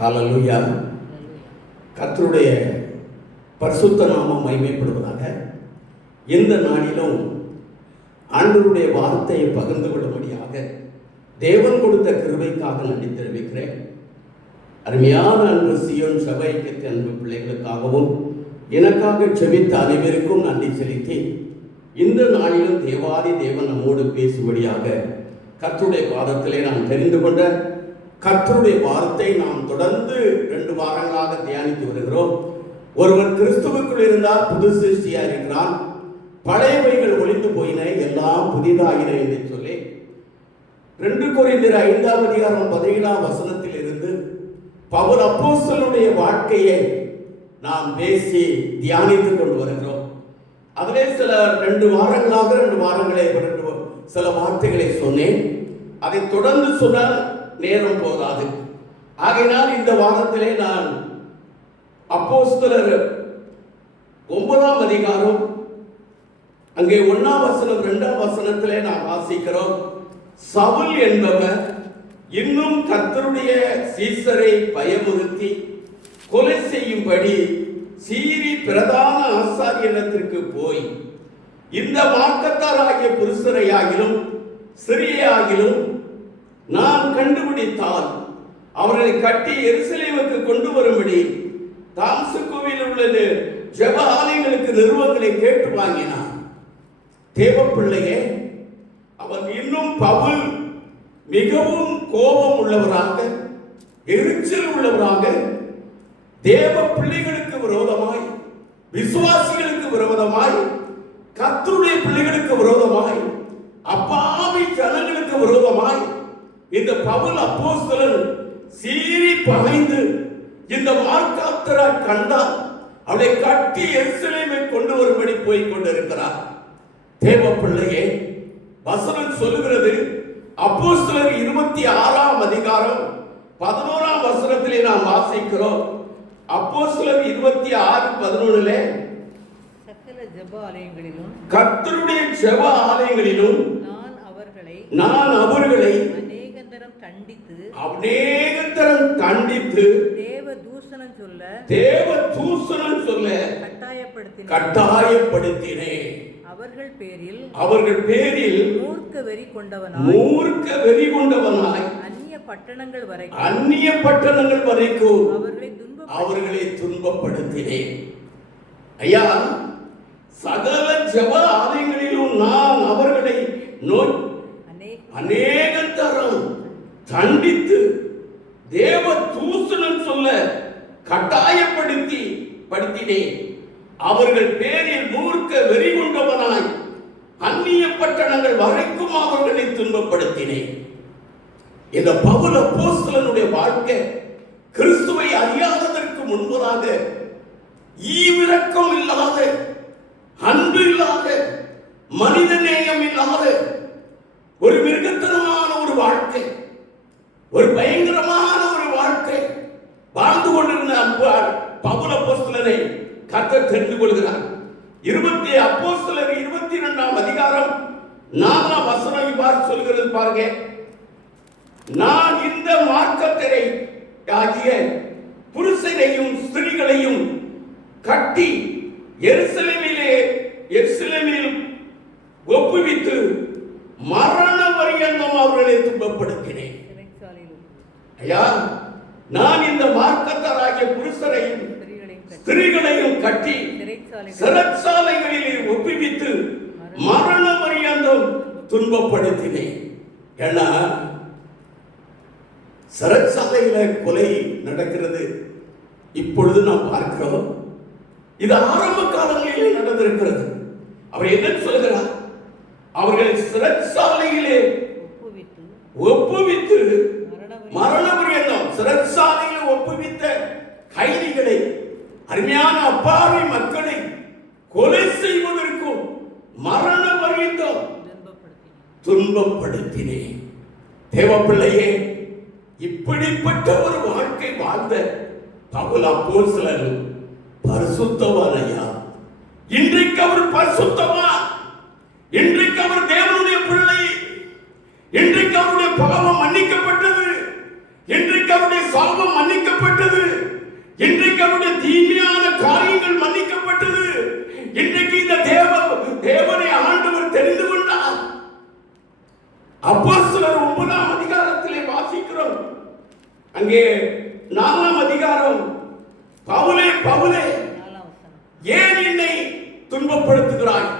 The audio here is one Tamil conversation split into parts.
ஹல்லேலூயா. கர்த்தருடைய பரிசுத்த நாமம் மகிமைப்படுவதாக. இந்த நாளிலும் ஆண்டவருடைய வார்த்தையை பகிர்ந்து கொள்ளும்படியாக தேவன் கொடுத்த கிருபைக்காக நன்றி தெரிவிக்கிறேன். அருமையான அன்பு சியோன் சபைக்கு அன்பு பிள்ளைகளுக்காகவும் எனக்காக ஜெபித்த அனைவருக்கும் நன்றி செலுத்தி, இந்த நாளிலும் தேவாதி தேவன் நம்மோடு பேசும்படியாக கர்த்தருடைய பாதத்திலே நான் தெரிந்து கொண்ட கர்த்தருடைய வார்த்தை நாம் தொடர்ந்து 2 வாரங்களாக தியானித்து வருகிறோம். ஒருவன் கிறிஸ்துவுக்குள் இருந்தால் புது சிருஷ்டியா இருக்கிறான், பழையவைகள் ஒழிந்து போயின, எல்லாம் புதிதாகின என்று சொல்லி 2 கொரிந்தியர் 5ஆம் அதிகாரம் 17ஆம் வசனத்தில் இருந்து பவுல் அப்போஸ்தலனுடைய வாழ்க்கையை நாம் பேசி தியானித்துக் கொண்டு வருகிறோம். அதிலே சில 2 வாரங்களை சில வார்த்தைகளை சொன்னேன். அதை தொடர்ந்து சொன்னால் நேரம் போதாது. ஆகையினால் இந்த வாரத்திலே நான் அப்போஸ்தலர் 9ஆம் அதிகாரம் அங்கே 1ஆம் வசனம் 2ஆம் வசனத்திலே நாம் வாசிக்கிறோம். சவுல் என்பவர் இன்னும் கர்த்தருடைய சீசரை பயமுறுத்தி கொலை செய்யும்படி சீரி பிரதான ஆசாரியனிடத்திற்கு போய், இந்த மார்க்கத்தாராகிய புருஷரையாகிலும் சிறியாகிலும் நான் கண்டுபிடித்தால் அவர்களை கட்டி எருசலேமுக்கு கொண்டு வரும்படி தாம்சுக்குவில் உள்ளது ஜெப ஆலயங்களுக்கு நிறுவனங்களை கேட்டு வாங்கினான். தேவ பிள்ளையே, அவன் இன்னும் பவுல் மிகவும் கோபம் உள்ளவராக, எரிச்சல் உள்ளவராக, தேவ பிள்ளைகளுக்கு விரோதமாய், விசுவாசிகளுக்கு விரோதமாய், கர்த்தருடைய பிள்ளைகளுக்கு விரோதமாய், அப்பாவி ஜனங்களுக்கு விரோதமாய் இந்த பவுல் அப்போஸ்தலன் சீறி பகைந்து இந்த மார்க்காத்தரை கண்டால் அவளை கட்டி எருசலேமை கொண்டு வரும்படி போய் கொண்டிருக்கிறார். தேவ பிள்ளையே, வசனம் சொல்லுகிறது, அப்போஸ்தலர் 26ஆம் அதிகாரம் 11ஆம் வசனத்திலே நாம் வாசிக்கிறோம். அப்போஸ்தலர் 26:11 சகல ஜெப ஆலயங்களிலும் கர்த்தருடைய ஜெப ஆலயங்களிலும் நான் அவர்களை அநேகந்தரம் கண்டித்து தேவ தூஷணம் சொல்ல கட்டாயப்படுத்தினேன். அவர்கள் பேரில் மூர்க்க வெறி கொண்டவனாய் அந்நிய பட்டணங்கள் வரைக்கும் அவர்களை துன்பப்படுத்தினேன். ஐயா, சகல ஜெப ஆலயங்களிலும் நான் அவர்களை அநேக தரம் தண்டித்து தேவ தூஷணம் சொல்ல கட்டாயப்படுத்தினேன். அவர்கள் பேரில் மூர்க்க வெறி கொண்டவனாய் அந்நிய பட்டணங்கள் வரைக்கும் அவர்களை துன்பப்படுத்தினேன். இந்த பவுல் அப்போஸ்தலனுடைய வாழ்க்கை கிறிஸ்துவை அறியாததற்கு முன்பதாக ஈவிரக்கம் இல்லாத, அன்பு இல்லாத, மனிதநேயம் இல்லாத ஒரு மிருகத்தனமான ஒரு வாழ்க்கை, ஒரு பயங்கரமான ஒரு வாழ்க்கை வாழ்ந்து கொண்டிருந்த பவுல் அப்போஸ்தலனை கர்த்தர் தெரிந்து கொள்கிறார். அப்போஸ்தலர் 22ஆம் அதிகாரம் 4ஆம் வசனம் இவ்வாறு சொல்கிறது பாருங்க. நான் இந்த மார்க்கத்தரை ஆகிய புருஷரையும் ஸ்திரீகளையும் கட்டி எருசலேமில் ஒப்புவித்து மரண பரியந்தம் அவர்களை துன்பப்படுத்தினேன். ஐயா, நான் இந்த மார்க்கத்தாராகிய புருஷரையும் ஸ்திரீகளையும் கட்டி சிறைச்சாலைகளிலே ஒப்புவித்து மரண பரியந்தம் துன்பப்படுத்தினேன். ஏன்னா சிறைச்சாலையில கொலை நடக்கிறது இப்பொழுது நாம் பார்க்கிறோம். இது ஆரம்ப காலங்களில் நடந்திருக்கிறது. அவர் என்ன சொல்கிறார்? அவர்கள் சிறைச்சாலையிலே ஒப்புவித்து மரண பரியந்தம், சிறைச்சாலையில் ஒப்புவித்த கைதிகளை, அருமையான அப்பாவி மக்களை கொலை செய்வதற்கும் மரண பரியந்தம் துன்பப்படுத்தினேன். தேவ பிள்ளையே, இப்படிப்பட்ட ஒரு வாழ்க்கை வாழ்ந்த பவுல் அப்போஸ்தலன் பரிசுத்தவான். ஐயா, இன்றைக்கு அவர் பரிசுத்தவான். இன்றைக்கு அவர் தேவனுடைய பிள்ளை. இன்றைக்கு அவருடைய பாவம் மன்னிக்கப்பட்டது. இன்றைக்கு அவருடைய சாபம் மன்னிக்கப்பட்டது. இன்றைக்கு அவருடைய தீமையான காரியங்கள் மன்னிக்கப்பட்டது. இன்றைக்கு இந்த தேவனை ஆண்டவர் தெரிந்து கொண்டார். அப்போஸ்தலர் 9ஆம் அதிகாரத்திலே வாசிக்கிறோம். அங்கே 4ஆம் அதிகாரம், பவுலே பவுலே 4ஆம் வசனம். ஏன் என்னை துன்பப்படுத்துகிறாய்?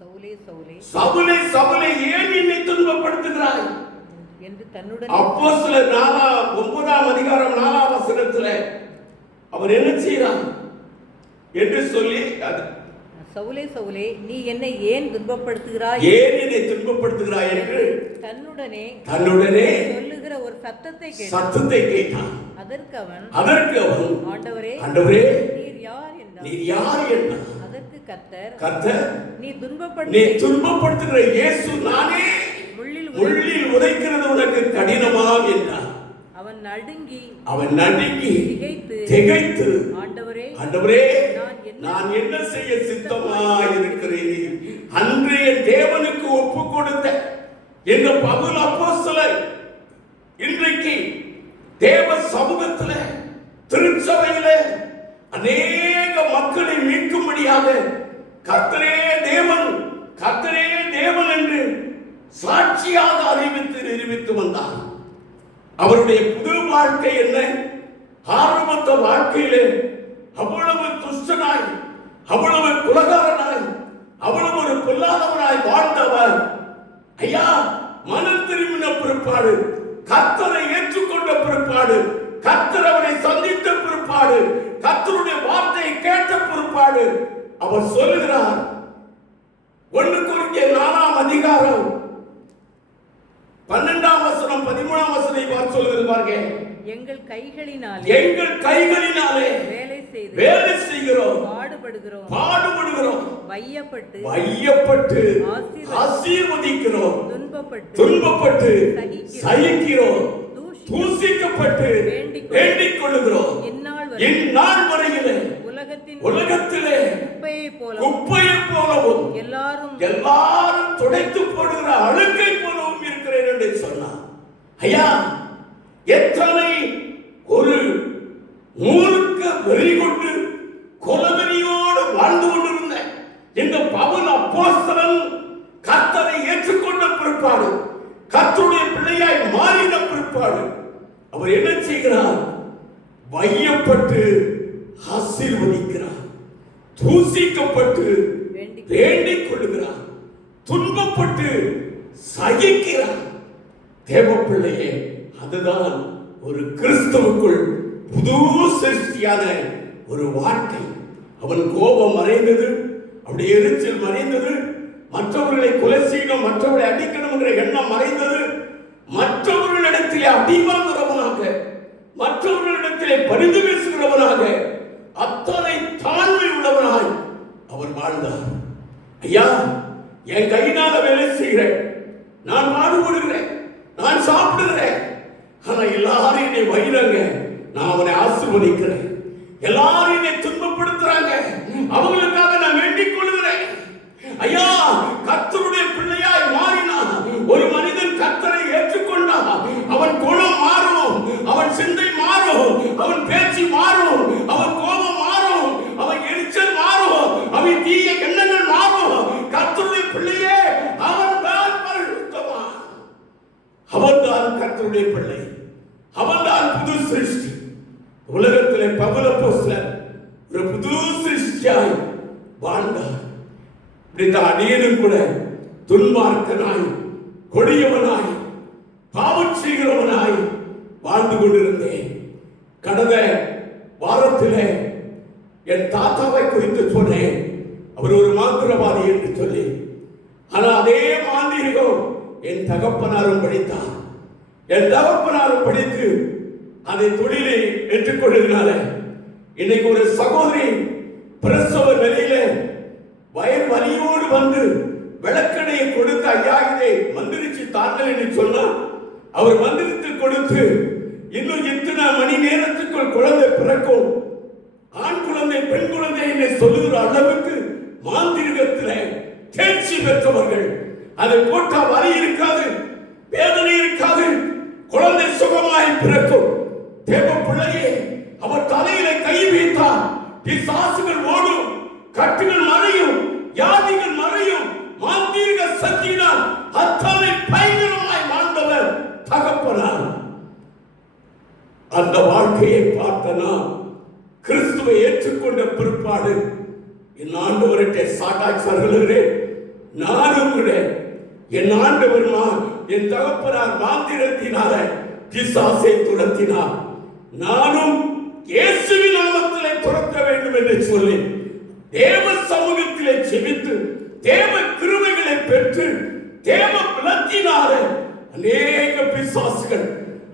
சவுலே சவுலே சவுலே சவுலே ஏன் என்னை துன்பப்படுத்துகிறாய் என்று தன்னுடன் அப்போஸ்தலர் 9ஆம் அதிகாரம் 4ஆம் வசனத்திலே அவர் என்ன செய்கிறார் என்று சொல்லி, சவுலே சவுலே நீ என்னை ஏன் துன்பப்படுத்துகிறாய், ஏன் என்னை துன்பப்படுத்துகிறாய் என்று தன்னுடனே சொல்லுகிற ஒரு சத்தத்தை கேட்டான். அதற்கு அவன் ஆண்டவரே நீர் யார் என்றார். அதற்கு கர்த்தர் நீ துன்பப்படுத்துகிற இயேசு நானே, முள்ளில் உதைக்கிறது உனக்கு கடினமா என்றார். அவன் நடுங்கி திகைத்து ஆண்டவரே நான் என்ன செய்ய சித்தமாயிருக்கிறேன் அன்று என் தேவனுக்கு ஒப்பு கொடுத்த இந்த பவுல் அப்போஸ்தலர் இன்றைக்கு தேவ சமூகத்தில் திருச்சபையில அநேக மக்களை மீட்கும்படியாக கர்த்தரே தேவன் என்று சாட்சியாக அறிவித்து வந்தார். அவருடைய புது வாழ்க்கை என்ன? ஆரம்பத்த வாழ்க்கையிலே அவ்வளவு துஷ்டனாய், அவ்வளவு குலகாரனாய், அவ்வளவு ஒரு பொல்லாதவனாய் வாழ்ந்தவர் ஐயா மனம் திரும்பின பிற்பாடு, கர்த்தரை ஏற்றுக்கொண்ட பிற்பாடு, கர்த்தர் அவரை சந்தித்த பிற்பாடு, கர்த்தருடைய வார்த்தையை கேட்ட பிற்பாடு அவர் சொல்லுகிறார். 1 கொரிந்தியர் 4ஆம் அதிகாரம் 12ஆம் வசனம் 13ஆம் வசனம் சொல்லுகிறார்கள். எங்கள் கைகளினாலே வேலை செய்கிறோம், பாடுபடுகிறோம், வையப்பட்டு ஆசீர்வதிக்கிறோம், துன்பப்பட்டு சகிக்கிறோம், தூசிக்கப்பட்டு வேண்டிக் கொள்ளுகிறோம். இந்நாள் வரையிலே உலகத்திலே குப்பையை போலவும் எல்லாரும் துடைத்து போடுகிற அழுக்கை போலவும் இருக்கிறேன் என்று சொன்னார். ஐயா, எத்தனை ஒரு மூர்க்க வெறி கொண்டு கொலவெறியோடு வாழ்ந்து கொண்டிருந்த இந்த பவுல் அப்போஸ்தலன் கர்த்தரை ஏற்றுக்கொண்ட பிற்பாடு, கர்த்தருடைய பிள்ளையாய் மாறின பிற்பாடு அவர் என்ன செய்கிறார்? வையப்பட்டு ஆசீர்வதிக்கிறார், தூசிக்கப்பட்டு வேண்டிக் கொள்ளுகிறார், துன்பப்பட்டு சகிக்கிறார். தேவ பிள்ளையே, அதுதான் ஒரு கிறிஸ்துவுக்குள் புது சிருஷ்டியான ஒரு வாழ்க்கை. அவன் கோபம் மறைந்தது, அவருடைய எரிச்சல் மறைந்தது, மற்றவர்களை கொலை செய்யணும், மற்றவர்களை அடிக்கணும் என்ற எண்ணம் மறைந்தது. மற்றவர்களிடத்திலே அடிவாங்குறவனாக, மற்றவர்களிடத்திலே பரிந்து பேசுகிறவனாக, அத்தனை தாழ்மை உள்ளவனாய் அவர் வாழ்ந்தார். ஐயா, என் கையினால வேலை செய்கிறேன், நான் பாடுபடுகிறேன், நான் சாப்பிடுகிறேன், ஆனா எல்லாரும் என்னை வைராங்க, நான் அவனை ஆசீர்வதிக்கிறேன். எல்லாரும் என்னை துன்பப்படுத்துறாங்க, அவங்களுக்காக நான் வேண்டிக் கொள்கிறேன். ஐயா, கர்த்தருடைய பிள்ளையாய் மாறினான் ஒரு மனிதன், கர்த்தரை ஏற்றுக்கொண்டான், அவன் குணம் மாறும், அவன் சிந்தை மாறும், அவன் பேச்சு மாறும், அவன் கோபம் மாறும், அவன் எரிச்சல் மாறும், அவன் தீய எண்ணங்கள் மாறும். கர்த்தருடைய பிள்ளையே அவன் தான் பரிசுத்தவான், அவன் தான் கர்த்தருடைய பிள்ளை, அவன் தான் புது சிருஷ்டி. உலகத்திலே பவுல் அப்போஸ்தலன் ஒரு புது சிருஷ்டியாய் வாழ்ந்தார். இந்த அடியனும் கூட துன்மார்க்கனாய், கொடியவனாய், பாவம் செய்கிறவனாய் வாழ்ந்து கொண்டிருந்தேன். கடந்த வாரத்திலே என் தாத்தாவை குறித்து சொன்னேன். அவர் ஒரு மாந்திரவாதி என்று சொல்லி, ஆனால் அதே மாந்திரிகம் என் தகப்பனாரும் படித்தார். என் தகப்பனாரும் படித்து அதை தொழிலை ஏற்றுக்கொள்ளுகிறனால இன்னைக்கு ஒரு சகோதரி பிரசவ நிலையில வயிறு வலியோடு வந்து விளக்கணையை கொடுத்து, ஐயா இதை மந்திரிச்சு தாங்கள் என்று சொன்னா, அவர் மந்திரித்து கொடுத்து இன்னும் எத்தனை மணி நேரத்துக்குள் குழந்தை பிறக்கும், ஆண் குழந்தை பெண் குழந்தை என்று சொல்லுகிற அளவுக்கு மாந்திரிகத்தில் தேர்ச்சி பெற்றவர்கள். அதை போட்டா வலி இருக்காது, வேதனை இருக்காது, குழந்தை சுகமாய் பிறக்கும். தேவ அவர் தலையில கை வைத்தார். பிசாசுகள் ஓடும், கட்டுகள் மறையும், வியாதிகள் மறையும். மாந்திரீக சக்தியினால் அத்தனை பயங்கரமாய் வாழ்ந்தவர் தகப்பனார். அந்த வாழ்க்கையை பார்த்தனா கிறிஸ்துவை ஏற்றுக்கொண்ட பிற்பாடு என் ஆண்டவர்கிட்ட சாட்டாய் சொல்கிறேன், நானும் கூட என் ஆண்டவர் என் தகப்பனார் மாந்திரத்தினால பிசாசை துரத்தினார். நானும் இயேசுவின் நாமத்திலே துரத்த வேண்டும் என்று சொல்லி தேவ சமூகத்திலே ஜெபித்து தேவ கிருபைகளை பெற்று தேவ பலத்தினால அநேக பிசாசுகள்,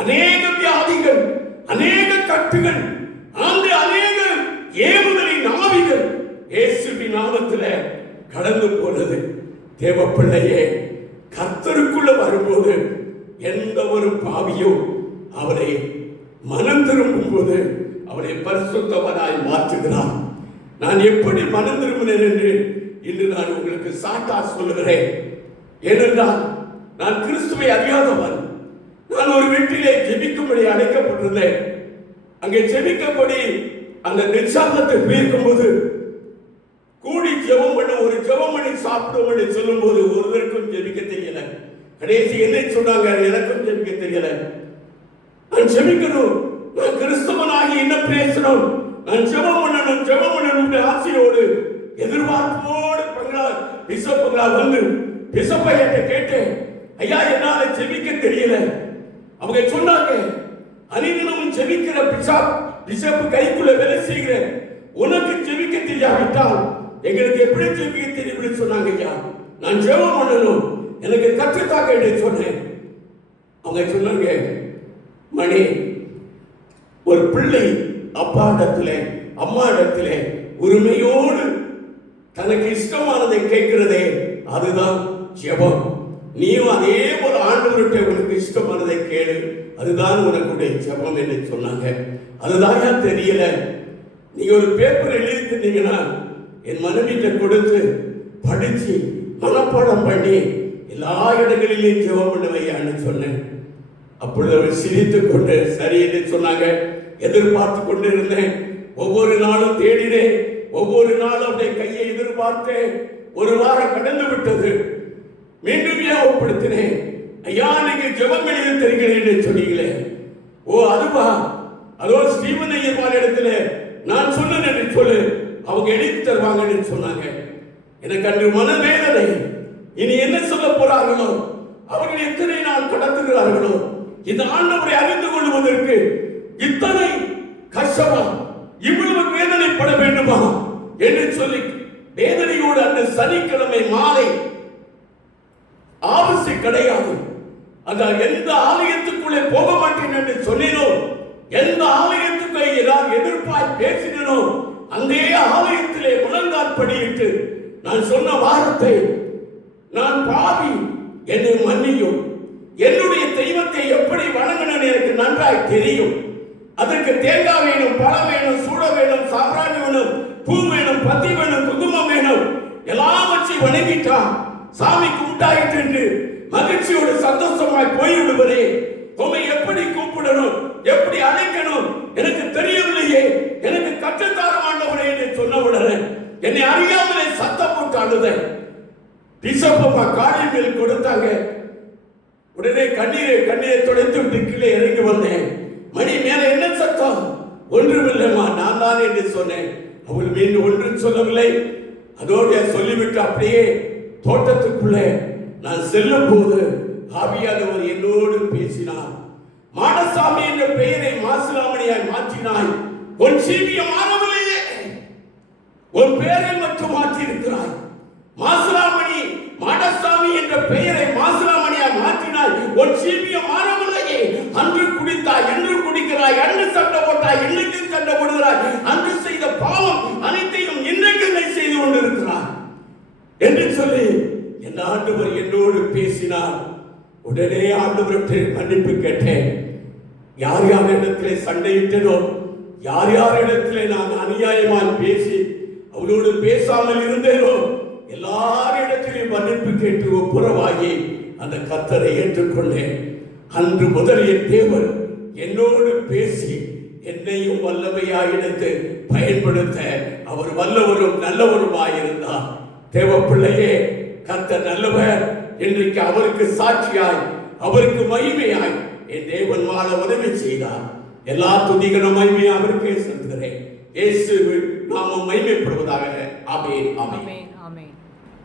அநேக வியாதிகள், அநேக கட்டுகள், அநேக ஏவுதலின் ஆவிகள் இயேசுவின் நாமத்திலே கடந்து போனது. தேவ பிள்ளையே, கர்த்தருக்குள்ள வரும்போது எந்த ஒரு பாவியும் அவரை மனம் திரும்பும் போது அவரை பரிசுத்தவனாய் மாற்றுகிறார். நான் எப்படி மனம் திரும்பினேன் என்று இன்று நான் உங்களுக்கு சாட்டா சொல்லுகிறேன். ஏனென்றால் நான் கிறிஸ்துவை அறியாதவன். நான் ஒரு வீட்டிலே ஜெபிக்கும்படி அழைக்கப்பட்டிருந்தேன். அங்கே ஜெபிக்கும்படி அந்த நிச்சயத்தை போயிருக்கும் போது கூடி ஜெபம் பண்ண ஒரு ஜெபம் பண்ணி சாப்பிடும் என்று சொல்லும் போது ஒருவருக்கும் ஜெபிக்க தெரியல. கடைசி என்ன சொன்னாங்க, எனக்கும் ஜெபிக்க தெரியல. நான் ஜெபிக்கணும், நான் கிறிஸ்தவனாகி என்ன பேசணும், நான் ஜெபம் பண்ணணும் ஆசையோடு எதிர்பார்ப்போடு பிசப்புகளா வந்து பிசப்பை கேட்டேன், ஐயா என்னால ஜெபிக்க தெரியல. அவங்க சொன்னாங்க, அனிதினமும் ஜெபிக்கிற பிசப்பு கைக்குள்ள வேலை செய்கிற உனக்கு ஜெபிக்க தெரியாவிட்டால் எங்களுக்கு எப்படி ஜெபிக்க தெரியும் சொன்னாங்க. ஐயா நான் ஜெபம் பண்ணணும், எனக்கு கற்றுத்தாக்க என்று சொன்னேன். அவங்க சொன்னாங்க, மணி ஒரு பிள்ளை அப்பா இடத்திலே அம்மா இடத்திலே உரிமையோடு தனக்கு இஷ்டமானதை கேட்கிறதே அதுதான் ஜெபம். நீயும் அதே போல ஆண்டவர்கிட்ட உனக்கு இஷ்டமானதை கேளு, அதுதான் உனக்குடைய ஜெபம் என்று சொன்னாங்க. அதுதான் தெரியல. நீங்க ஒரு பேப்பர் எழுதிட்டீங்கன்னா என் மனைவிட்ட கொடுத்து படிச்சு மனப்பாடம் பண்ணி எல்லா இடங்களிலும் ஜெபம் பண்ணுவையான்னு சொன்னேன். அப்பொழுது அவர் சிரித்துக் கொண்டு சரி என்று சொன்னாங்க. எதிர்பார்த்து கொண்டு இருந்தேன். ஒவ்வொரு நாளும் தேடினேன், ஒவ்வொரு நாளும் அவருடைய கையை எதிர்பார்த்தேன். ஒரு வாரம் கடந்து விட்டது. மீண்டும் ஞாபகப்படுத்தினேன், ஐயா நீங்க ஜெபம் எழுதி தருகிறேன் என்று சொன்னீங்களே, ஓ அதுவா, அதோ ஸ்டீவன் ஐயர் இடத்துல நான் சொன்னேன் என்று சொல்லு, அவங்க எழுதி தருவாங்க என்று சொன்னாங்க. எனக்கு அன்று மனவேதனை. இனி என்ன சொல்ல போறார்களோ, அவர்கள் எத்தனை நாள் கடத்துகிறார்களோ, இந்த ஆண்டவரை அறிந்து கொள்வதற்கு இத்தனை கஷ்டமா, இவ்வளவு வேதனைப்பட வேண்டுமா என்று சொல்லி வேதனையோடு அந்த சனிக்கிழமை மாலை ஆபத்து கிடையாது. அந்த எந்த ஆலயத்துக்குள்ளே போக மாட்டேன் என்று சொன்னேனோ, எந்த ஆலயத்துக்கு ஏதாவது எதிர்ப்பாய் பேசினோ, அந்த ஆலயத்திலே முழங்கால் படியிட்டு நான் சொன்ன வார்த்தை, நான் பாவி என்னை மன்னியும், என்னுடைய தெய்வத்தை எப்படி வணங்கணும் எனக்கு நன்றாய் தெரியும். அதற்கு தேங்காய் வேணும், பழம் வேணும், சூட வேணும், சாம்பிராணி வேணும், பூ வேணும், பத்தி வேணும், குங்குமம் வேணும், எல்லாம் வச்சு வணங்கிட்டான். சாமி கும்பிட்டாயிட்டு என்று மகிழ்ச்சியோடு சந்தோஷமாய் போய்விடுவரே, உண்மை எப்படி கூப்பிடணும், எப்படி அழைக்கணும் எனக்கு தெரியவில்லையே, எனக்கு கற்றுத்தார மாட்டவரே என்று சொன்னவுடனே என்னை அறியாமலே சத்தம் போட்டு அழுதேன். பிசப்பம்மா காலின் மேல் கொடுத்தாங்க. உடனே கண்ணீரை துடைத்து விட்டு கீழே இறங்கி வந்தேன். மணி மேல என்ன சத்தம்? ஒன்றுமில்லைம்மா, நான் தான் என்று சொன்னேன். அவள் மீண்டும் ஒன்றும் சொல்லவில்லை. அதோடு சொல்லிவிட்டு அப்படியே தோட்டத்துக்குள்ளே நான் செல்லும் போது ஆவியானவர் என்னோடு பேசினார். மாடசாமி என்ற பெயரை மாசிலாமணியாய் மாற்றினாய், உன் சீவியம் மாறவில்லையே, உன் பெயரை மட்டும் மாற்றி இருக்கிறாய். மாசிலாமணி மாடசாமி என்ற பெயரை மாசிலாமணியாய் மாற்றினாய், உன் சீவியம் மாறவில்லையே. அன்று குடித்தாய், என்று குடிக்கிறாய், அன்று சண்டை போட்டாய், இன்னைக்கு சண்டை போடுகிறாய், அன்று செய்த பாவம் அனைத்தையும் இன்றைக்கு நீ செய்து கொண்டிருக்கிறாய் என்று சொல்லி என் ஆண்டவர் என்னோடு பேசினார். உடனே ஆண்டவர்கிட்ட மன்னிப்பு கேட்டேன். யார் யார் இடத்திலே சண்டையிட்டனோ, யார் யார் இடத்திலே நான் அநியாயமாய் பேசி அவளோடு பேசாமல் இருந்தேனோ, எல்லாரிடத்திலும் மன்னிப்பு கேட்டு ஒப்புரவாகி அந்த கர்த்தரை ஏற்றுக்கொண்டேன். அன்று முதல் என் தேவன் என்னோடு பேசி என்னையும் வல்லமையாய் எடுத்து பயன்படுத்த அவர் வல்லவரும் நல்லவருமாயிருந்தார். தேவ பிள்ளையே, கர்த்தர் நல்லவர். இன்றைக்கு அவருக்கு சாட்சியாய், அவருக்கு மகிமையாய் என் தேவன் வாழ உதவி செய்தார். எல்லா துதிகளும் மகிமையை அவருக்கே செலுத்துகிறேன். இயேசு நாமம் மகிமைப்படுவதாக. ஆமென், ஆமென். ஆமென், ஆமென்.